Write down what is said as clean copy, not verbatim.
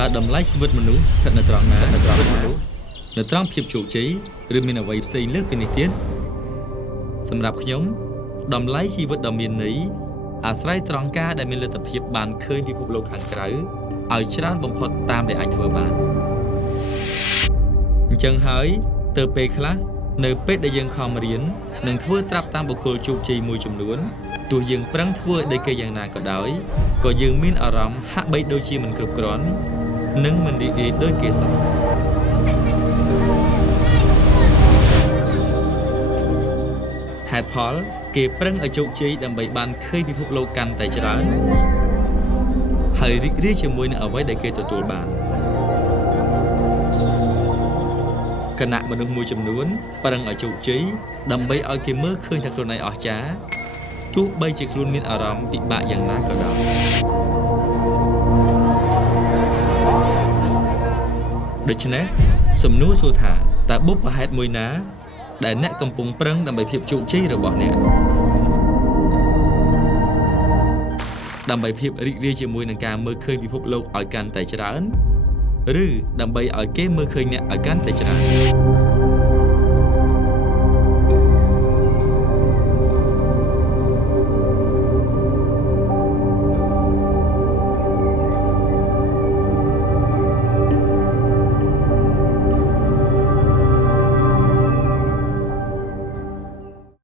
តើតម្លៃជីវិតមនុស្សស្ថិតនៅត្រង់ណានៅត្រង់ភាពជោគជ័យឬមានអ្វីផ្សេងលើសពីនេះទៀតសម្រាប់ខ្ញុំតម្លៃជីវិតដ៏មានន័យអាស្រ័យត្រង់ការដែលមានលទ្ធភាពបានឃើញពិភពលោកខាងក្រៅឲ្យច្រើនបំផុតតាមដែលអាចធ្វើបានអញ្ចឹងហើយទៅពេលខ្លះនៅពេលដែលយើងខំរៀននិងធ្វើត្រាប់តាមបុគ្គលជោគជ័យមួយចំនួនទោះយើងប្រឹងធ្វើឲ្យដូចគេយ៉ាងណាក៏ដោយក៏យើងមានអារម្មណ៍ហាក់បីដូចជាមិនគ្រប់គ្រាន់និងមិនរីករាយដូចគេសោះហេតុផលគេប្រឹងឲ្យជោគជ័យដើម្បីបានឃើញពិភពលោកកាន់តែច្រើនហើយរីករាយជាមួយនឹងអ្វីដែលគេទទួលបានគណៈមនុស្សមួយចំនួនប្រឹងឲ្យជោគជ័យដើម្បីឲ្យគេមើលឃើញថាខ្លួនឯងអស្ចារ្យទោះបីជាខ្លួនមានអារម្មណ៍ពិបាកយ៉ាងណាក៏ដោយដូច្នេះសំណួរសួរថាតើបុព្វហេតុមួយណាដែលអ្នកកំពុងប្រឹងដើម្បីភាពជោគជ័យរបស់អ្នកដើម្បីភាពរីករាយជាមួយនឹងការមើលឃើញពិភពលោកឲ្យកាន់តែច្រើនឬដើម្បីឲ្យគេមើលឃើញអ្នកឲ្យកាន់តែច្រើន